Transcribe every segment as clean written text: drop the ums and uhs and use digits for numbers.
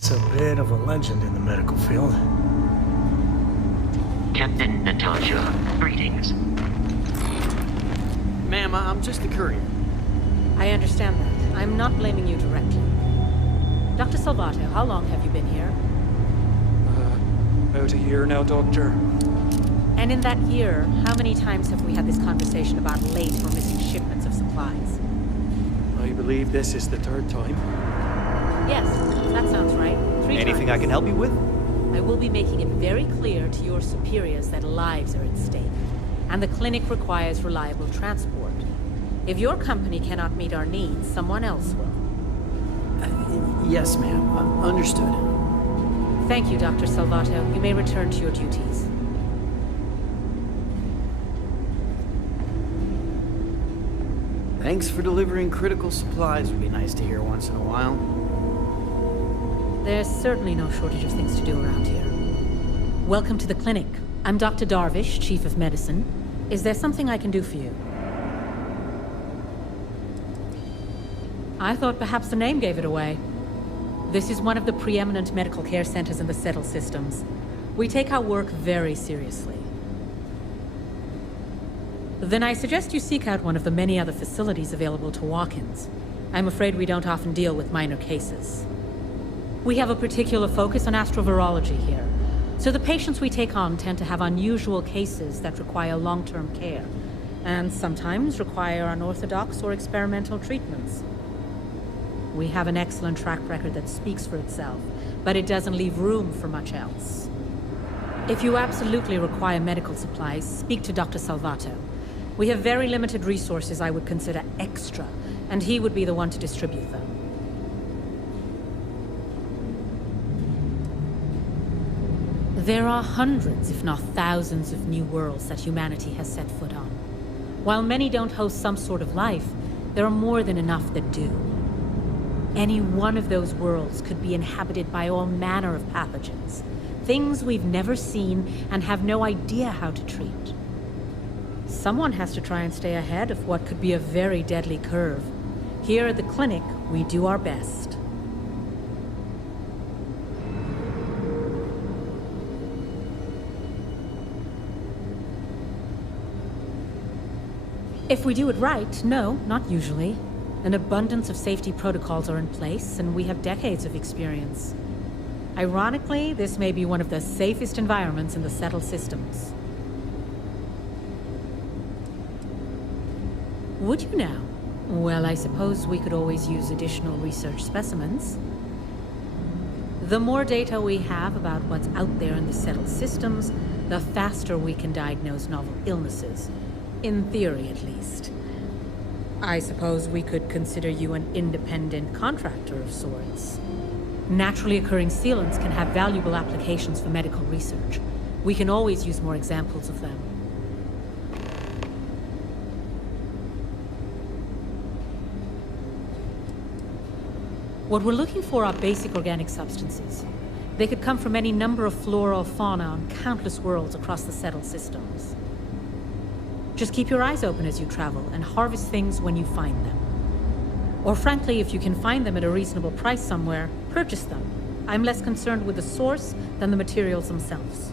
It's a bit of a legend in the medical field. Captain Natasha, greetings. Ma'am, I'm just the courier. I understand that. I'm not blaming you directly. Dr. Salvato, how long have you been here? About a year now, Doctor. And in that year, how many times have we had this conversation about late or missing shipments of supplies? I believe this is the third time. Yes, that sounds right. 3 Anything times. I can help you with? I will be making it very clear to your superiors that lives are at stake, and the clinic requires reliable transport. If your company cannot meet our needs, someone else will. Yes, ma'am. Understood. Thank you, Dr. Salvato. You may return to your duties. Thanks for delivering critical supplies. Would be nice to hear once in a while. There's certainly no shortage of things to do around here. Welcome to the clinic. I'm Dr. Darvish, Chief of Medicine. Is there something I can do for you? I thought perhaps the name gave it away. This is one of the preeminent medical care centers in the Settle systems. We take our work very seriously. Then I suggest you seek out one of the many other facilities available to walk-ins. I'm afraid we don't often deal with minor cases. We have a particular focus on astrovirology here, so the patients we take on tend to have unusual cases that require long-term care, and sometimes require unorthodox or experimental treatments. We have an excellent track record that speaks for itself, but it doesn't leave room for much else. If you absolutely require medical supplies, speak to Dr. Salvato. We have very limited resources I would consider extra, and he would be the one to distribute them. There are hundreds, if not thousands, of new worlds that humanity has set foot on. While many don't host some sort of life, there are more than enough that do. Any one of those worlds could be inhabited by all manner of pathogens, things we've never seen and have no idea how to treat. Someone has to try and stay ahead of what could be a very deadly curve. Here at the clinic, we do our best. If we do it right, no, not usually. An abundance of safety protocols are in place, and we have decades of experience. Ironically, this may be one of the safest environments in the Settle systems. Would you now? Well, I suppose we could always use additional research specimens. The more data we have about what's out there in the Settle systems, the faster we can diagnose novel illnesses. In theory, at least. I suppose we could consider you an independent contractor of sorts. Naturally occurring sealants can have valuable applications for medical research. We can always use more examples of them. What we're looking for are basic organic substances. They could come from any number of flora or fauna on countless worlds across the Settled systems. Just keep your eyes open as you travel and harvest things when you find them. Or frankly, if you can find them at a reasonable price somewhere, purchase them. I'm less concerned with the source than the materials themselves.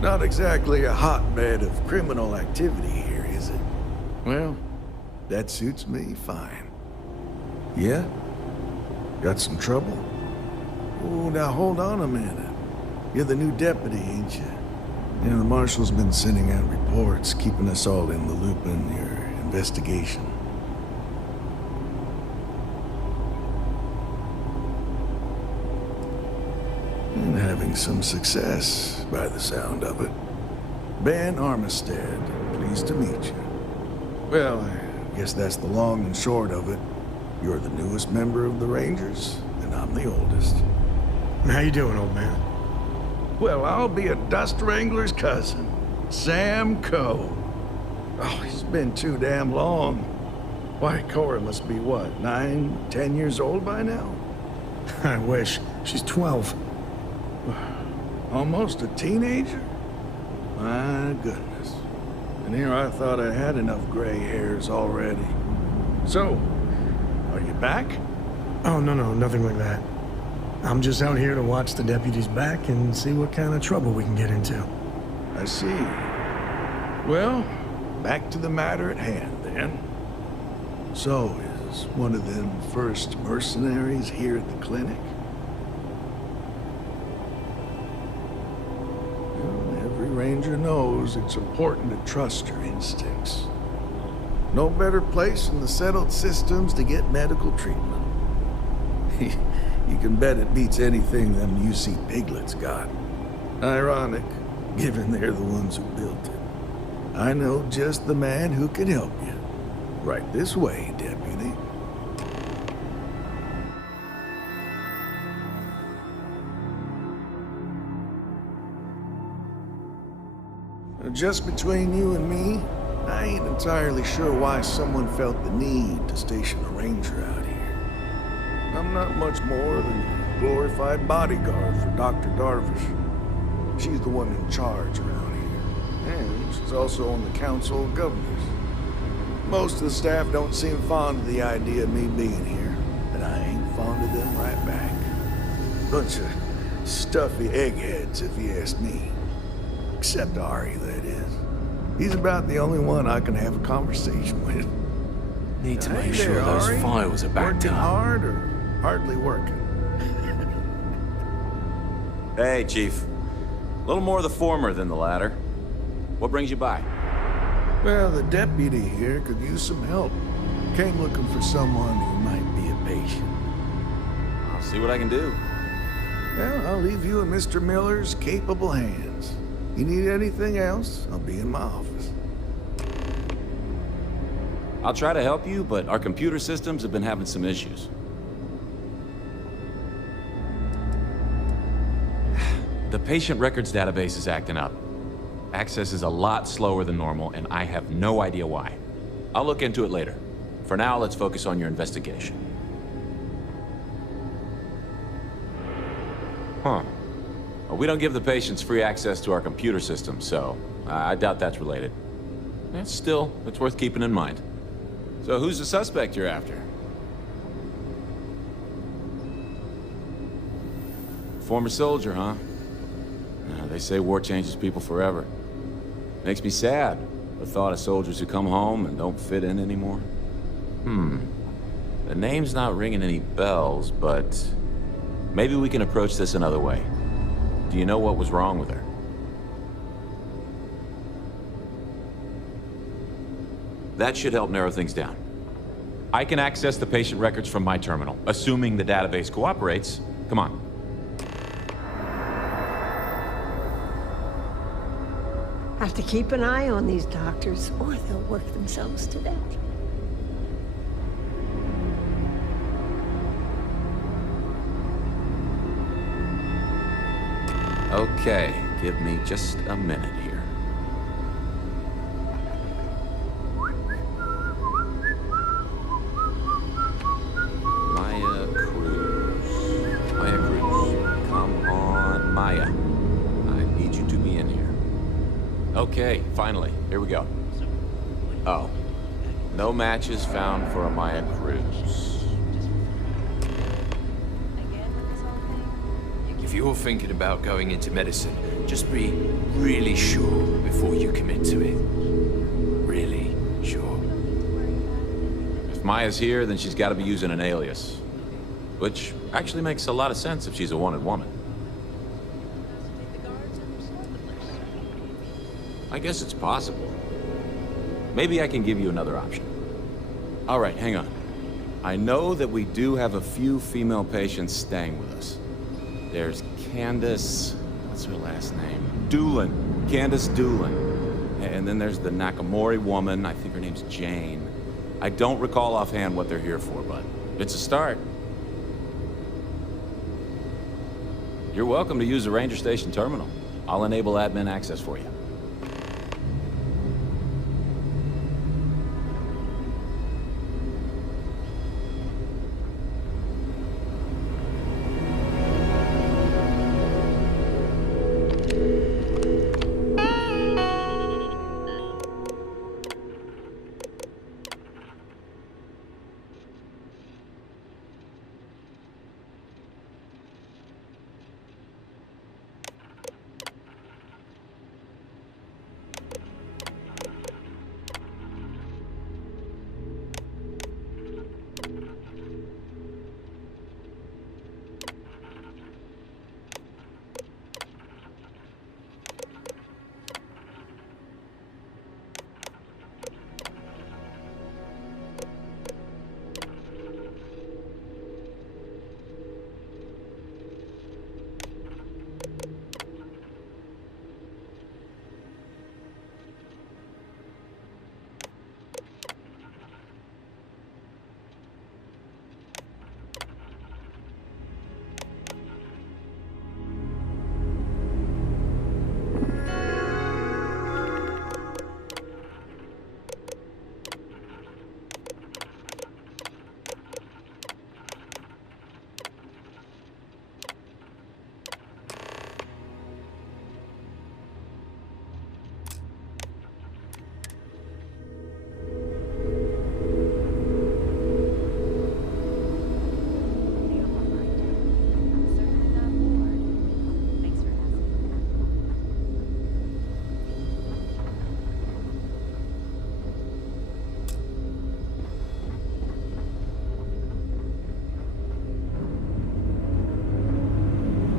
Not exactly a hotbed of criminal activity here, is it? Well, that suits me fine. Yeah? Got some trouble? Oh, now hold on a minute. You're the new deputy, ain't you? You know, the marshal's been sending out reports, keeping us all in the loop in your investigation. And having some success, by the sound of it. Ben Armistead, pleased to meet you. Well, I guess that's the long and short of it. You're the newest member of the Rangers, and I'm the oldest. How you doing, old man? Well, I'll be a dust wrangler's cousin, Sam Coe. Oh, it's been too damn long. Why, Cora must be what, 9, 10 years old by now? I wish. She's 12. Almost a teenager? My goodness. And here I thought I had enough gray hairs already. So, are you back? Oh, no, nothing like that. I'm just out here to watch the deputies back and see what kind of trouble we can get into. I see. Well, back to the matter at hand, then. So, is one of them first mercenaries here at the clinic? Well, every ranger knows it's important to trust your instincts. No better place in the settled systems to get medical treatment. You can bet it beats anything them UC piglets got. Ironic, given they're the ones who built it. I know just the man who can help you. Right this way, deputy. Just between you and me, I ain't entirely sure why someone felt the need to station a ranger out here. I'm not much more than a glorified bodyguard for Dr. Darvish. She's the one in charge around here, and she's also on the Council of Governors. Most of the staff don't seem fond of the idea of me being here, and I ain't fond of them right back. Bunch of stuffy eggheads, if you ask me. Except Ari, that is. He's about the only one I can have a conversation with. Need to Hey make sure there, those Ari. files are backed Working up. hard or hardly working? Hey, Chief. A little more of the former than the latter. What brings you by? Well, the deputy here could use some help. Came looking for someone who might be a patient. I'll see what I can do. Well, I'll leave you in Mr. Miller's capable hands. You need anything else, I'll be in my office. I'll try to help you, but our computer systems have been having some issues. The patient records database is acting up. Access is a lot slower than normal, and I have no idea why. I'll look into it later. For now, let's focus on your investigation. Huh. Well, we don't give the patients free access to our computer system, so I doubt that's related. Still, it's worth keeping in mind. So who's the suspect you're after? Former soldier, huh? They say war changes people forever. Makes me sad, the thought of soldiers who come home and don't fit in anymore. The name's not ringing any bells, but maybe we can approach this another way. Do you know what was wrong with her? That should help narrow things down. I can access the patient records from my terminal, assuming the database cooperates. Come on. Have to keep an eye on these doctors, or they'll work themselves to death. Okay, give me just a minute here. Maya Cruz. Maya Cruz. Come on, Maya. I need you to be in here. Okay, finally. Here we go. Oh. No matches found for a Maya Cruz. If you're thinking about going into medicine, just be really sure before you commit to it. Really sure. If Maya's here, then she's got to be using an alias. Which actually makes a lot of sense if she's a wanted woman. I guess it's possible. Maybe I can give you another option. All right, hang on. I know that we do have a few female patients staying with us. There's Candace, what's her last name? Doolin. Candace Doolin. And then there's the Nakamori woman, I think her name's Jane. I don't recall offhand what they're here for, but it's a start. You're welcome to use the Ranger Station terminal. I'll enable admin access for you.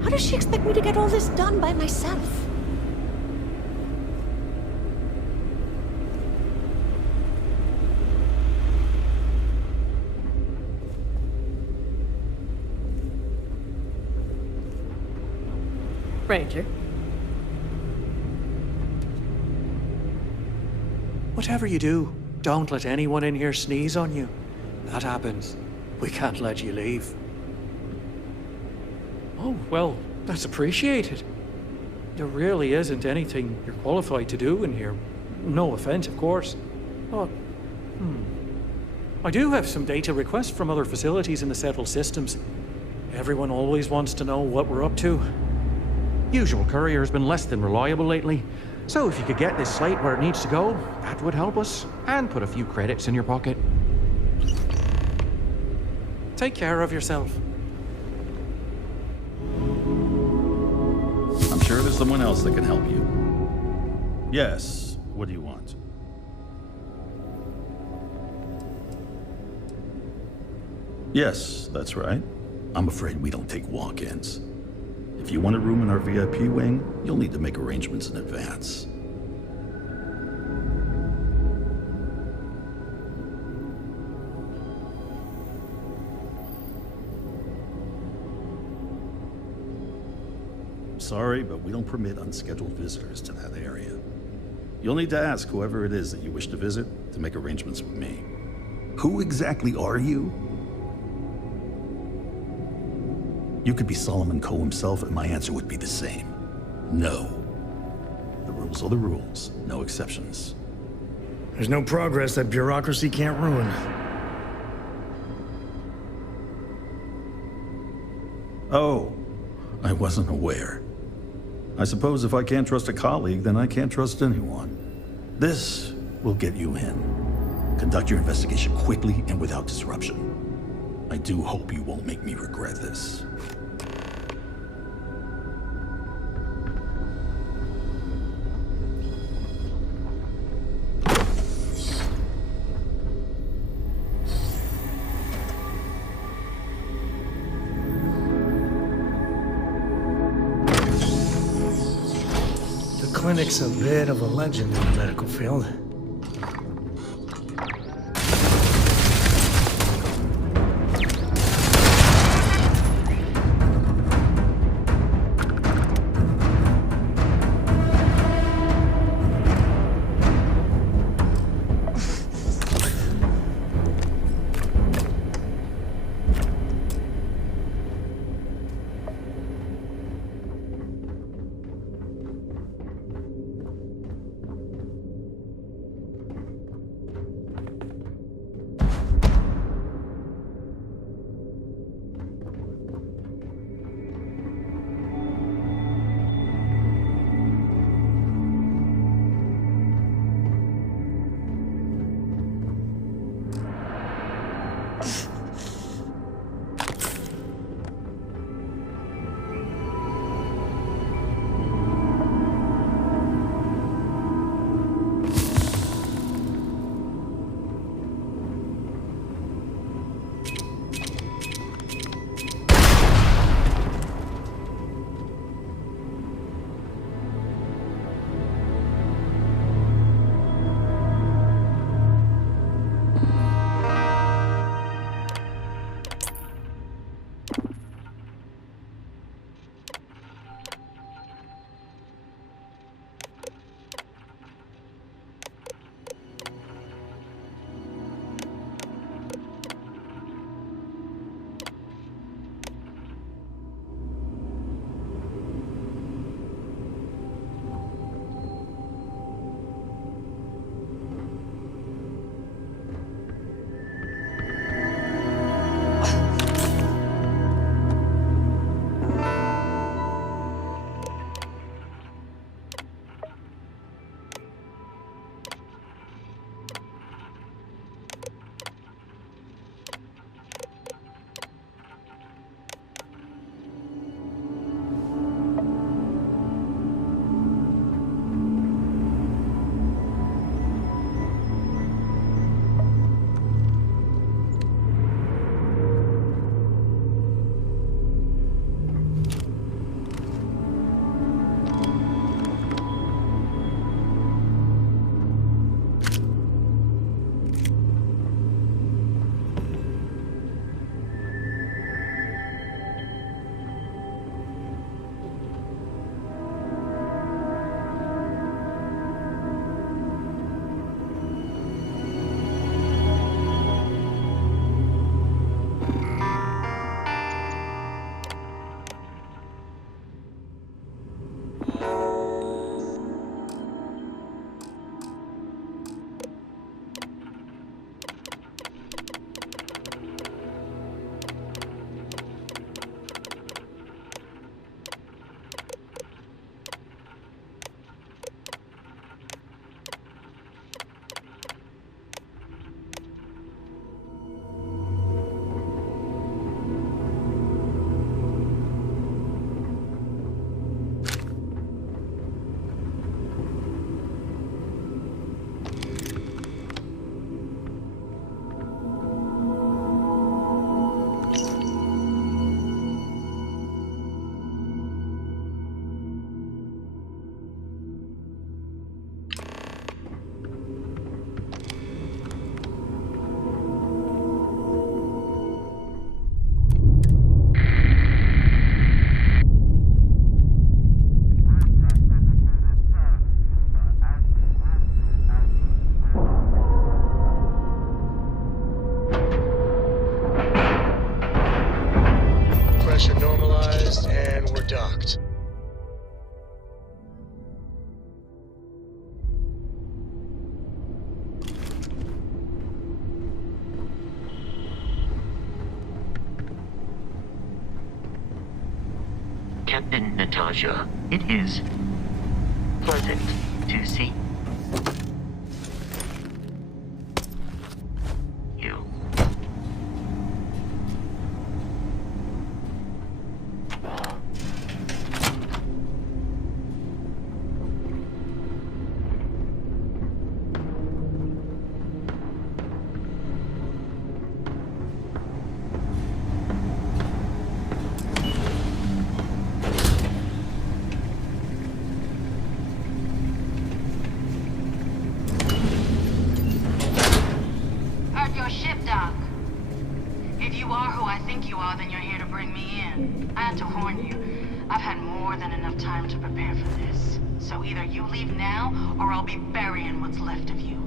How does she expect me to get all this done by myself? Ranger. Whatever you do, don't let anyone in here sneeze on you. That happens. We can't let you leave. Oh, well, that's appreciated. There really isn't anything you're qualified to do in here. No offense, of course. But, I do have some data requests from other facilities in the settled systems. Everyone always wants to know what we're up to. Usual courier's been less than reliable lately. So if you could get this slate where it needs to go, that would help us, and put a few credits in your pocket. Take care of yourself. I'm sure there's someone else that can help you. Yes, what do you want? Yes, that's right. I'm afraid we don't take walk-ins. If you want a room in our VIP wing, you'll need to make arrangements in advance. Sorry, but we don't permit unscheduled visitors to that area. You'll need to ask whoever it is that you wish to visit to make arrangements with me. Who exactly are you? You could be Solomon Coe himself, and my answer would be the same. No. The rules are the rules, no exceptions. There's no progress that bureaucracy can't ruin. Oh, I wasn't aware. I suppose if I can't trust a colleague, then I can't trust anyone. This will get you in. Conduct your investigation quickly and without disruption. I do hope you won't make me regret this. The clinic's a bit of a legend in the medical field. pressure normalized, and we're docked. Captain Natasha, it is pleasant to see you. Heard your ship, Doc. If you are who I think you are, then you're here to bring me in. I had to warn you. I've had more than enough time to prepare for this. So either you leave now, or I'll be burying what's left of you.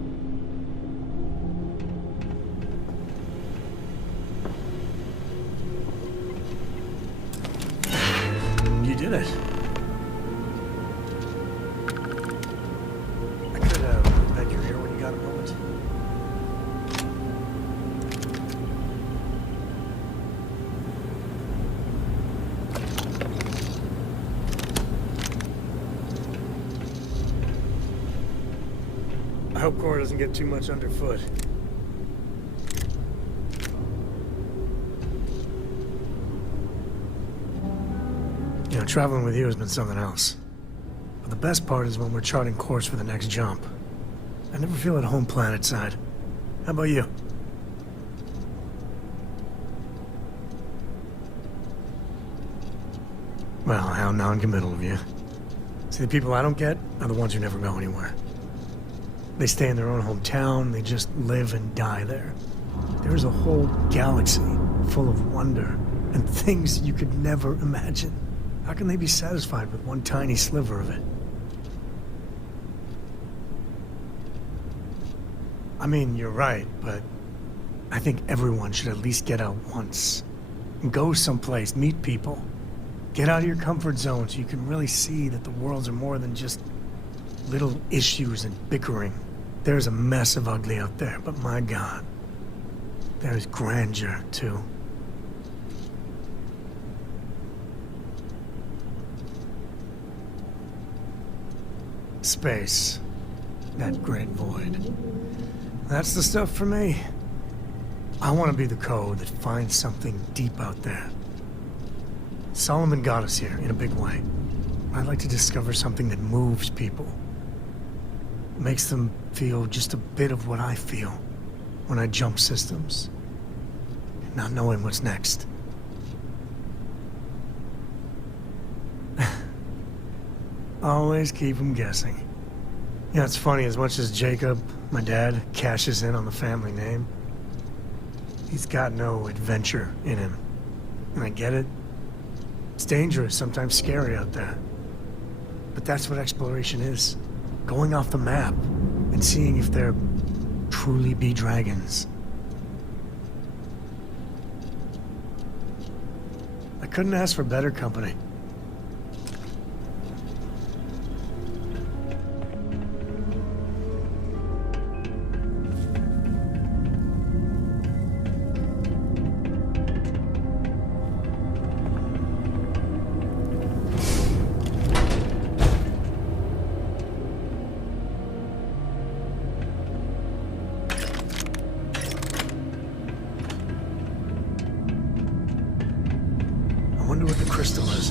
You did it. I could bet you're here when you got a moment. I hope Cora doesn't get too much underfoot. You know, traveling with you has been something else. But the best part is when we're charting course for the next jump. I never feel at home planetside. How about you? Well, how non-committal of you. See, the people I don't get are the ones who never go anywhere. They stay in their own hometown, they just live and die there. There's a whole galaxy full of wonder and things you could never imagine. How can they be satisfied with one tiny sliver of it? I mean, you're right, but I think everyone should at least get out once. And go someplace, meet people. Get out of your comfort zone so you can really see that the worlds are more than just little issues and bickering. There's a mess of ugly out there, but my God, there's grandeur, too. Space. That great void. That's the stuff for me. I want to be the code that finds something deep out there. Solomon got us here in a big way. I'd like to discover something that moves people. Makes them feel just a bit of what I feel when I jump systems. Not knowing what's next. Always keep them guessing. You know, it's funny, as much as Jacob, my dad, cashes in on the family name, he's got no adventure in him. And I get it. It's dangerous, sometimes scary out there. But that's what exploration is. Going off the map and seeing if there truly be dragons. I couldn't ask for better company. I wonder what the crystal is.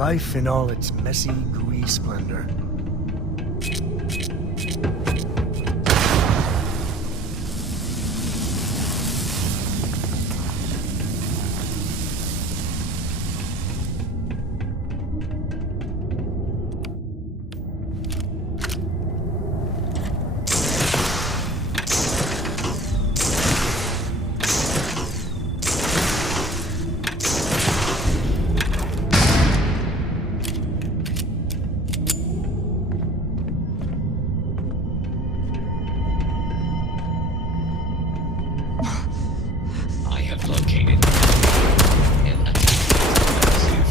Life in all its messy, gooey splendor. I have located an explosive.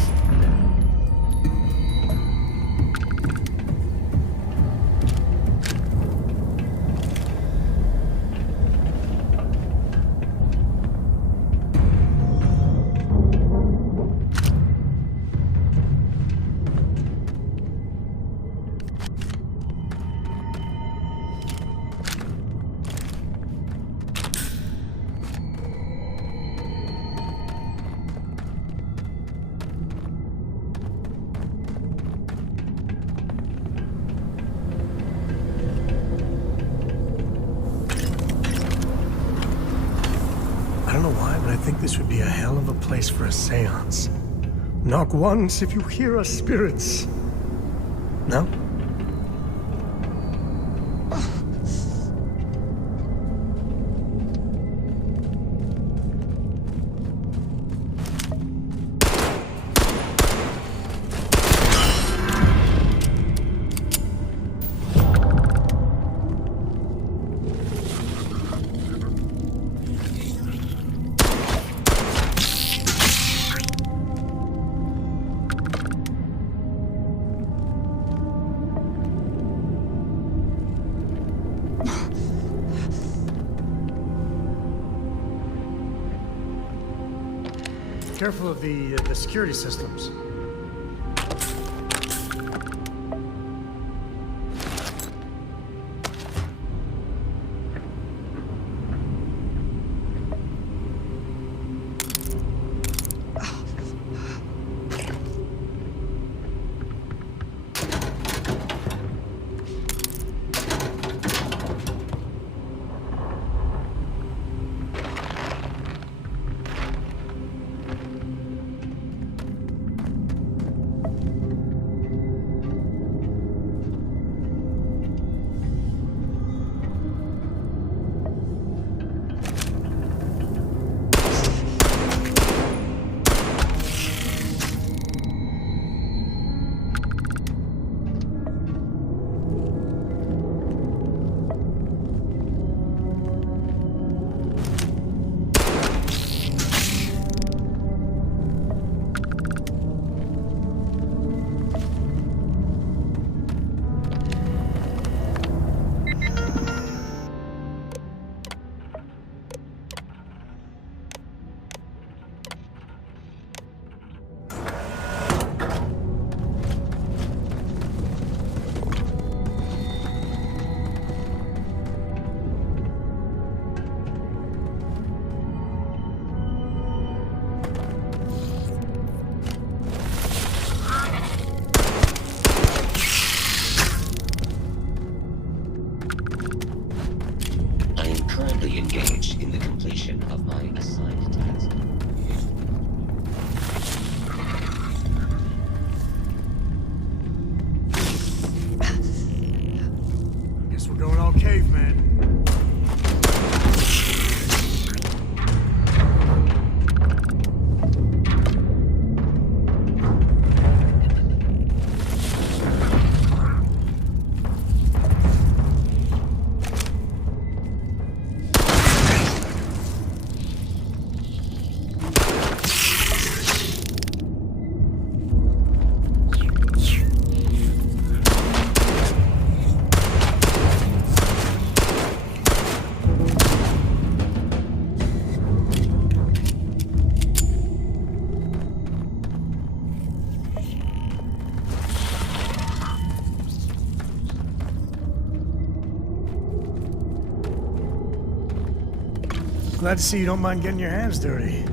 I don't know why, but I think this would be a hell of a place for a seance. Knock once if you hear us, spirits. No? Careful of the security systems. Engaged in the completion of my assigned task. Guess we're going all caveman. Glad to see you don't mind getting your hands dirty.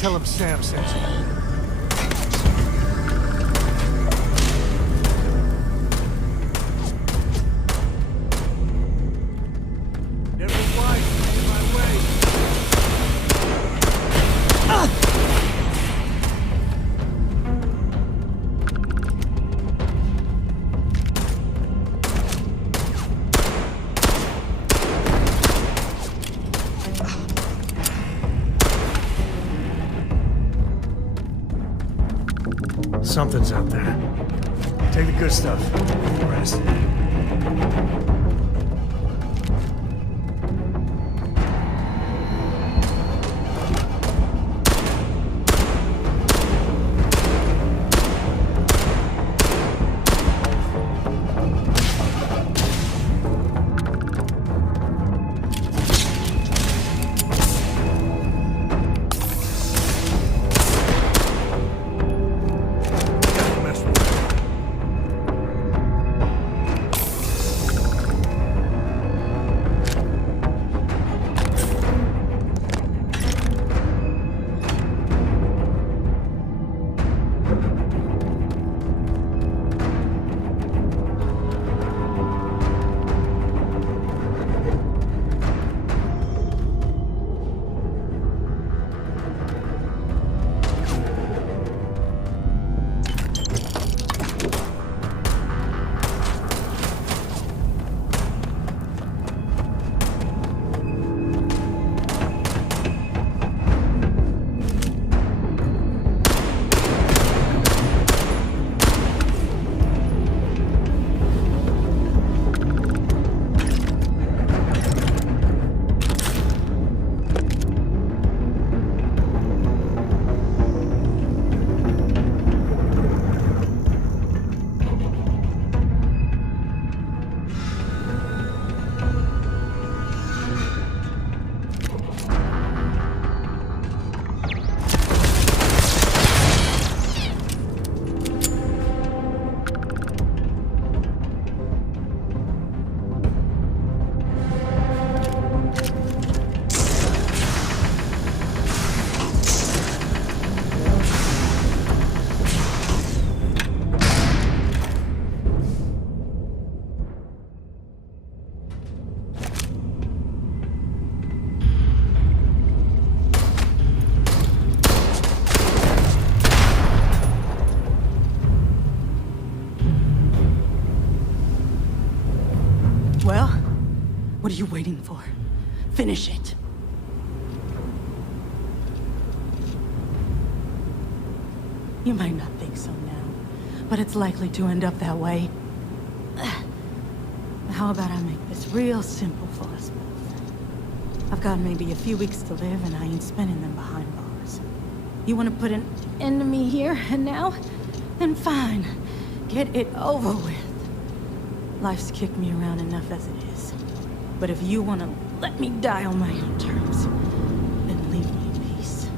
Tell him Sam sent you. Never mind, in my way. Something's out there. Take the good stuff. The rest. Well, what are you waiting for? Finish it. You might not think so now, but it's likely to end up that way. How about I make this real simple for us both? I've got maybe a few weeks to live, and I ain't spending them behind bars. You want to put an end to me here and now? Then fine. Get it over with. Life's kicked me around enough as it is. But if you want to let me die on my own terms, then leave me in peace.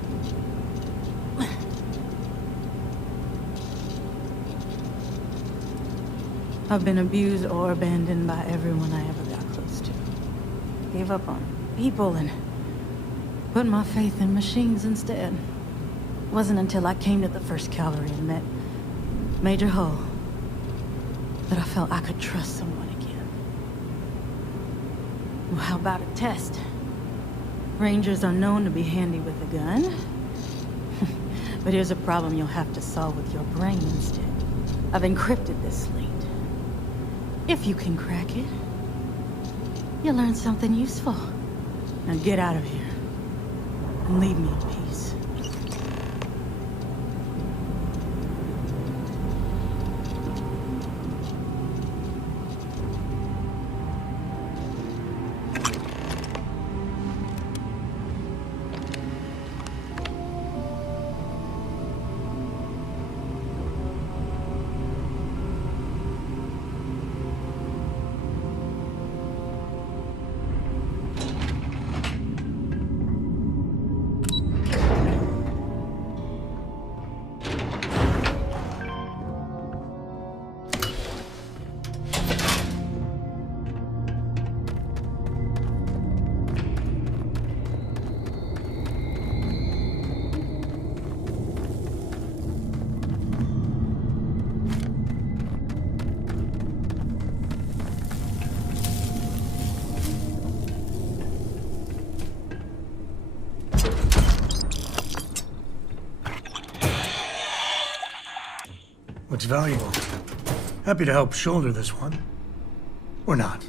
I've been abused or abandoned by everyone I ever got close to. Gave up on people and put my faith in machines instead. It wasn't until I came to the 1st Cavalry and met Major Hull that I felt I could trust someone again. Well, how about a test? Rangers are known to be handy with a gun. But here's a problem you'll have to solve with your brain instead. I've encrypted this slate. If you can crack it, you'll learn something useful. Now get out of here and leave me in peace. Looks valuable. Happy to help shoulder this one. Or not.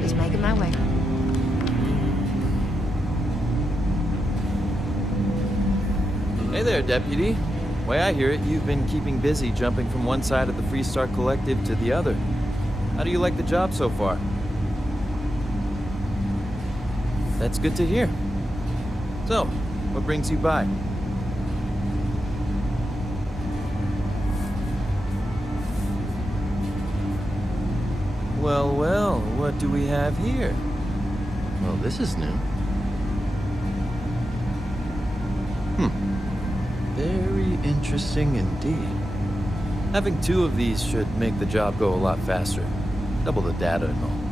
Just making my way. Hey there, Deputy. Way I hear it, you've been keeping busy jumping from one side of the Freestar Collective to the other. How do you like the job so far? That's good to hear. So, what brings you by? Well, well, what do we have here? Well, this is new. Very interesting indeed. Having two of these should make the job go a lot faster. Double the data and all.